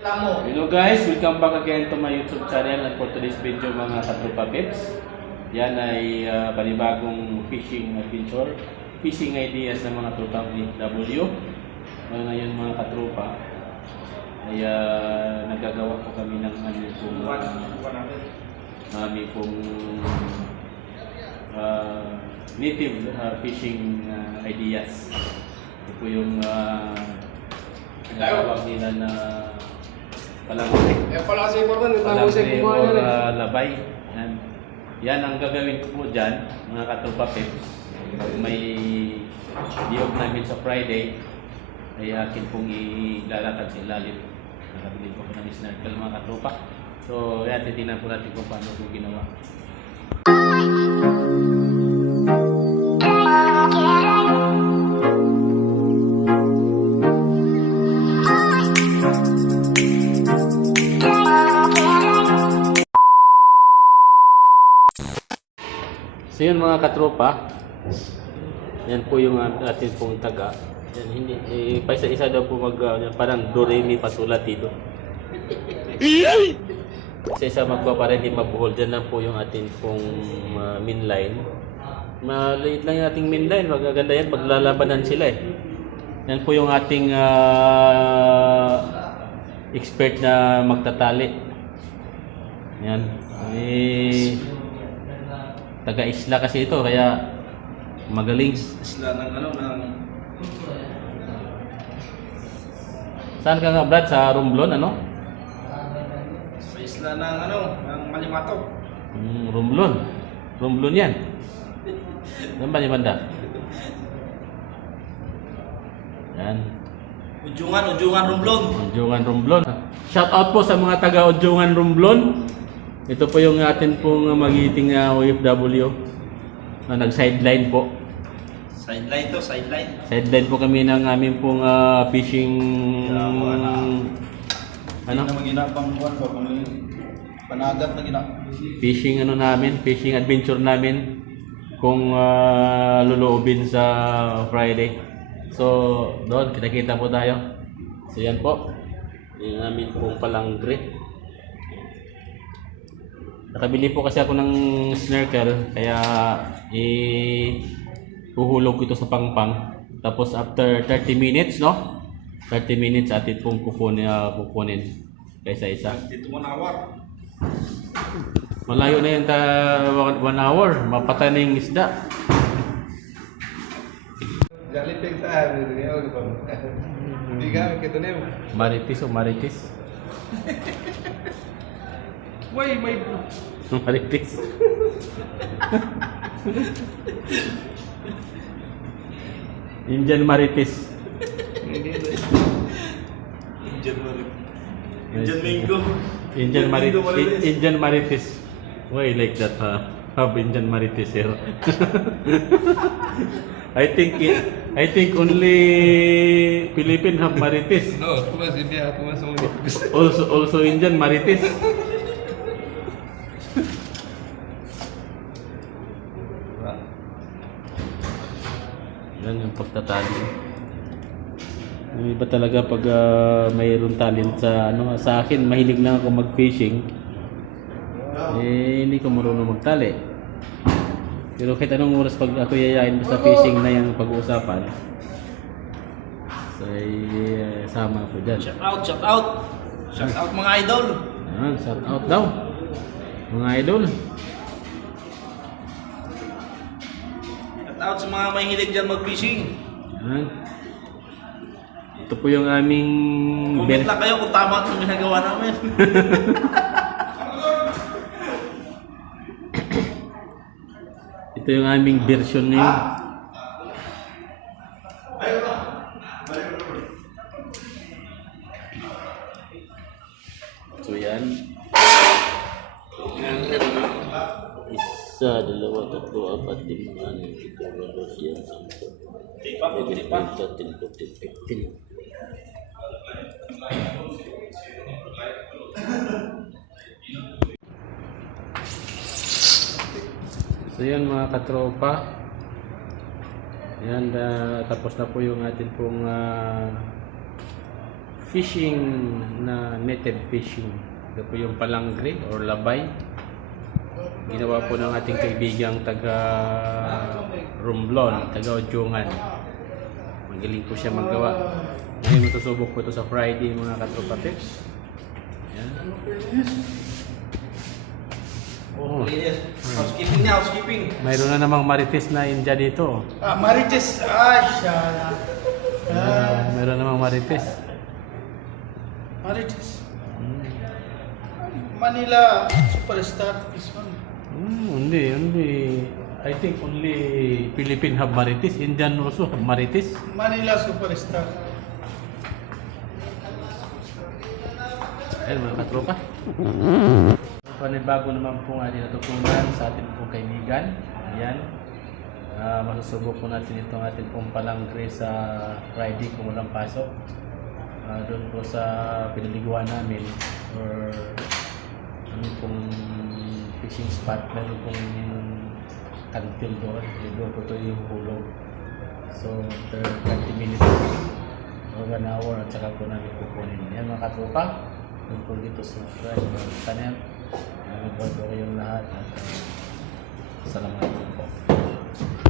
Lamo. Hello guys, welcome back again to my YouTube channel and for today's video mga katropa pets. Yan ay uh, panibagong fishing adventure, fishing ideas ng mga tropang W. Uh, ngayon mga katropa ay uh, nagagawa po kami ng ano pong kami pong uh, native uh, fishing uh, ideas. Ito po yung uh, tinatawag nila na palangre. Eh pala kasi po man, ito ko sa Palangre kumain or uh, labay. Yan. Yan ang gagawin ko po dyan, mga katropa peps. Pag may diog namin sa Friday, ay akin pong ilalakad sa ilalim. Nakabili po ko ng snorkel mga katropa. So, yan, titignan po natin kung paano ko ginawa. So yun mga katropa, yan po yung at- atin pong taga. Yan, hindi, eh, pa isa-isa daw po mag, uh, yan, parang do, re, mi, pasulat dito. Isa-isa magpa para hindi mabuhol. Diyan lang po yung atin pong uh, main line. Maliit lang yung ating main line. Magaganda yan pag lalabanan sila eh. Yan po yung ating uh, expert na magtatali. Yan. Eh, taga-isla kasi ito kaya magaling. Isla ng ano, ng... Saan ka nga Brad? Sa Romblon ano? Sa isla ng ano, ng Malimato. Mm, Romblon. Romblon yan. Saan ba ni banda? Yan. Ujungan, Ujungan Romblon. Ujungan Romblon. Shout out po sa mga taga Ujungan Romblon. Ito po yung atin pong magiting uh, OFW na nag-sideline po. Sideline to, sideline. Sideline po kami ng aming pong ah, fishing na. ano? Ano maginapang buwan ko, kung panagat na gina. Fishing ano namin, fishing adventure namin kung ah, luluubin sa Friday. So, doon kita-kita po tayo. So yan po. Yung namin pong palangre. Nakabili po kasi ako ng snorkel kaya i uhulog ko ito sa pangpang. Tapos after 30 minutes, no? 30 minutes atin pong kukunin, ah, kukunin kaysa isa. Dito mo nawar. Malayo na yun ta one hour. Mapatay na yung isda. Jaliping tayo, hindi kami kita na yun. Maritis o maritis? Wait, may... Maritis. Indian maritis. Indian Marit. Indian Mango. Indian Marites. Indian maritis. Why like that, huh? Have Indian maritis here. I think it, I think only Philippine have maritis. No, aku masih dia, aku masih mau Also also Indian maritis. Yan yung pagtatali. Yung iba talaga pag ah, mayroon talent sa ano sa akin mahilig lang ako mag-fishing. Eh hindi ko marunong magtali. Pero kahit anong oras pag ako yayain mo sa fishing na yung pag-uusapan, so eh, sama ko dyan. Shout out, shout out. Shout out mga idol. Yan, shout out daw. Mga idol. Out sa mga mahilig dyan mag-fishing. Yan. Ito po yung aming Comment lang kayo kung tama itong ginagawa namin. Ito yung aming version ngayon. So yan. Isa, dalawa, tatlo, apat, lima, anim, ito, walo, siyam, sampo. Tipa, tipa. 13, 14, 15. So yan mga katropa. Yan, ah, tapos na po yung atin pong ah, fishing na netted fishing. Ito po yung palangre or labay. Ginawa po ng ating kaibigang taga Romblon, taga Odyungan. Magaling po siya magawa. Ngayon masusubok po ito sa Friday mga katropa tips. Yan. Oh. Housekeeping niya, housekeeping. mayroon na namang marites na India dito. Ah, Marites. Ah, siya. Ah, mayroon namang marites. Marites. Hmm. Manila superstar. This one. Hindi, hindi. I think only Philippine have marites. Indian also have marites. Manila superstar. Ayan mga katropa. Panibago naman po ating natutunan sa ating pong kaibigan. Ayan. Ah, masusubok po natin itong ating pong palangre sa Friday kung walang pasok. Ah, doon po sa pinaliguan namin or fishing spot. Meron pong kantil doon. Doon po ito yung hulog. So, after 20 minutes or 1 hour at saka po namin kukunin. Yan mga katropa. Don't forget to subscribe to our channel. Mag-follow kayong lahat. At, uh, salamat.